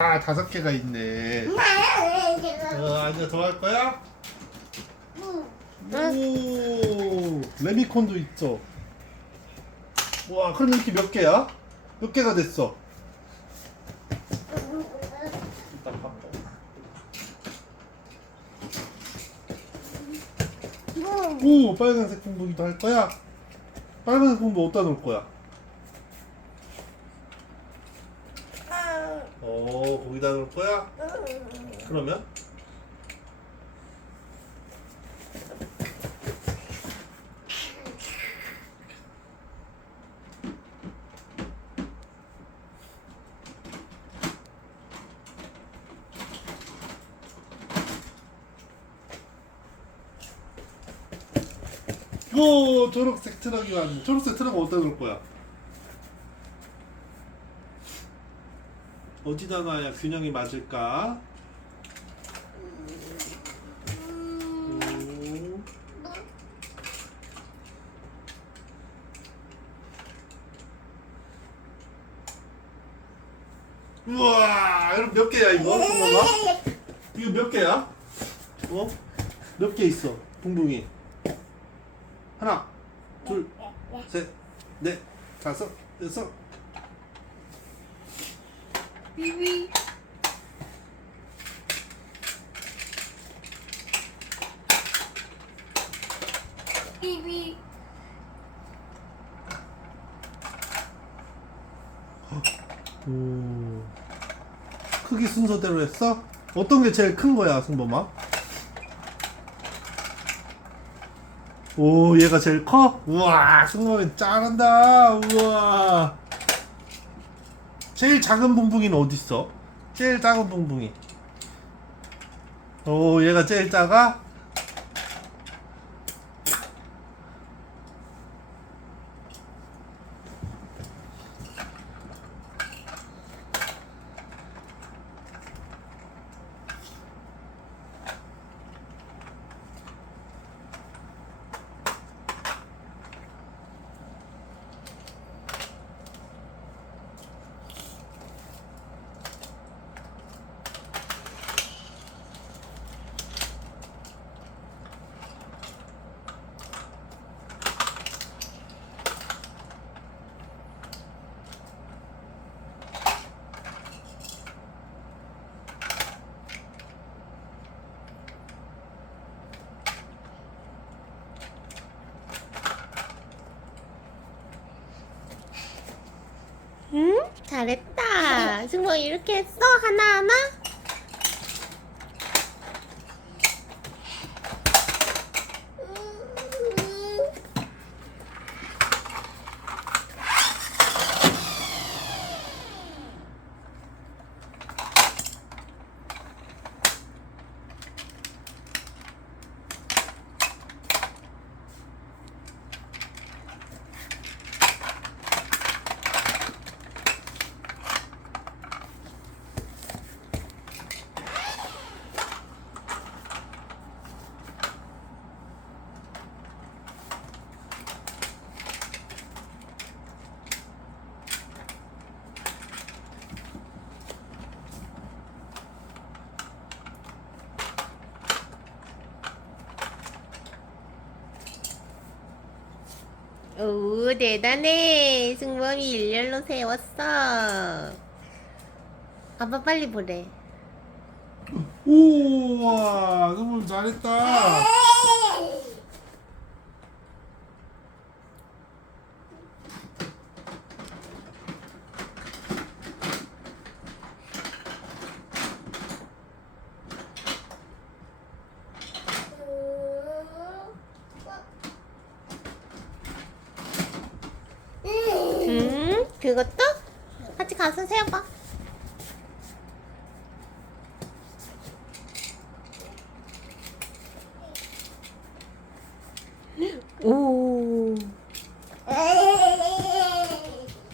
아 다섯 개가 있네. 어, 아니야 더 할 거야? 오 레미콘도 있어. 와 그럼 이렇게 몇 개야? 몇 개가 됐어? 일단. 오 빨간색 풍부기도 할 거야? 빨간색 풍부 어디다 놓을 거야? 어 거기다 놓을 거야? 그러면? 오 초록색 트럭이 왔네 초록색 트럭 어디다 놓을 거야? 어디다 놔야 균형이 맞을까? 오. 우와 여러분 몇 개야 이거? 잠깐만 이거 몇 개야? 어? 몇 개 있어 붕붕이 하나 둘 셋 넷 다섯 여섯 비비 비비 오. 크기 순서대로 했어? 어떤 게 제일 큰 거야, 승범아? 오, 얘가 제일 커? 우와, 승범이 잘한다. 우와. 제일 작은 붕붕이는 어딨어? 제일 작은 붕붕이. 오, 얘가 제일 작아? 응? 잘했다 승모 이렇게 했어 하나하나? 오 대단해. 승범이 일렬로 세웠어. 아빠 빨리 보래. 우와, 승범 잘했다. 응? 그것도? 같이 가서 세워봐